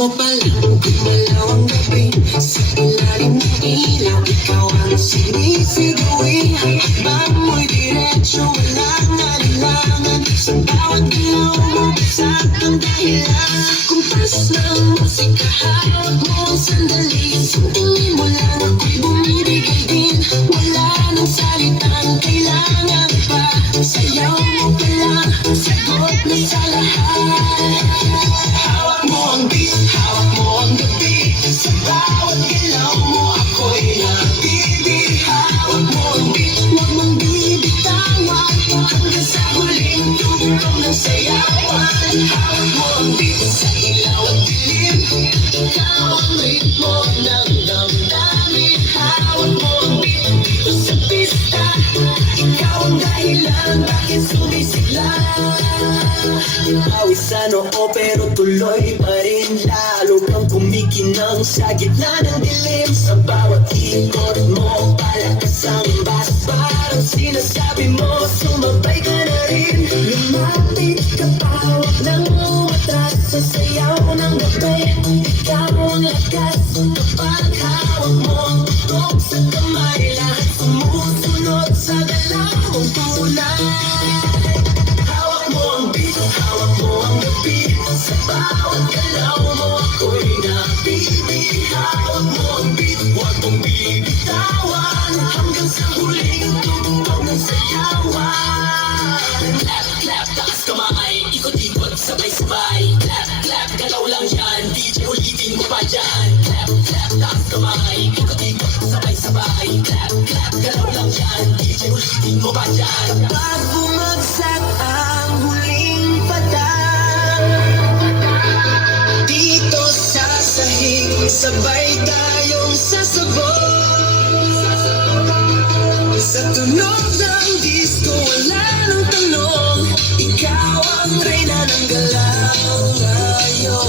mo palang gumalaw ang gabi. Sa ilalim ng ilaw, ikaw ang sinisigawi. Habang mo'y diretsyo, walang alinlangan. Sa bawat galaw mo, saktong dahilan. Kumpas ng musika, hawak mo ang sandali. Sa tingin mo lang ako'y bumibigay din. Wala nang salitang kailangan pa. Sayaw mo palang, sagot na sa lahat. Hawak mo ang beat, hawak mo ang gabi. Sa bawat galaw mo ako'y nabibig. Hawak mo ang beat, huwag mong bibitawan. Hanggang sa huling tugtog ng sayawan. Hawak mo ang beat, sa ilaw at dilim. Ikaw ang ritmo ng damdamin. Hawak mo ang beat, dito sa pista. Ikaw ang dahilan, bakit sumisigla. Pawis sa noo pero tuloy pa rin. Lalo kang kumikinang sa gitna ng dilim. Sa bawat ikot mo, palakas ang bass. Parang sinasabi mo, sumabay ka na rin. Lumapit ka, pawak ng umatras. Sa sayaw ng gabi, ikaw ang lakas. Kapag hawak mo ang tutok sa kamay, lahat sumusunod sa galaw mong tunay. Hawak mo ang beat, hawak mo ang gabi. Sa bawat galaw mo ako'y nabibig. Hawak mo ang beat, huwag mong bibitawan. Hanggang sa huling tugtog ng sayawan. Clap, clap, taas kamay, ikot-ikot, sabay-sabay. Clap, clap, galaw lang yan, DJ ulitin mo pa dyan. Clap, clap, taas kamay, ikot-ikot, sabay-sabay. Clap, clap, galaw lang yan, DJ ulitin mo pa dyan. Pag bumagsak ang huling patang, dito sa sahig, sabay tayong sasabog. Sa tunog ng disco, wala nang tanong. Ikaw ang reyna ng galaw ngayon.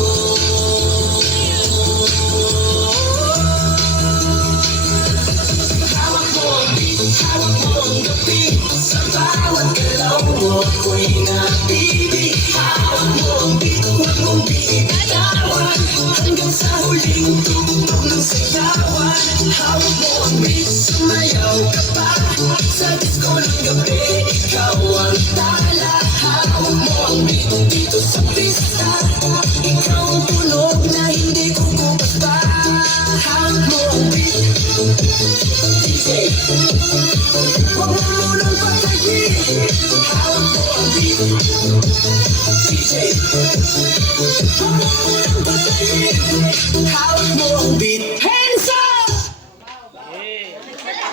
Hawak mo ang beat, hawak mo ang gabi. Sa bawat galaw mo ako'y nabibig. Hawak mo ang beat, huwag mong bibitawan. Hanggang sa huling tugtog ng sayawan. Hawak mo ang beat, sumayaw ka pa. Sa disco ng gabi, ikaw ang tala. Hawak mo ang beat dito sa pista. Ikaw ang tunog na hindi kukupas pa. Hawak mo ang beat, DJ, huwag mo munang patayin. Hawak mo ang beat, DJ, huwag mo munang patayin. Hawak mo ang beat.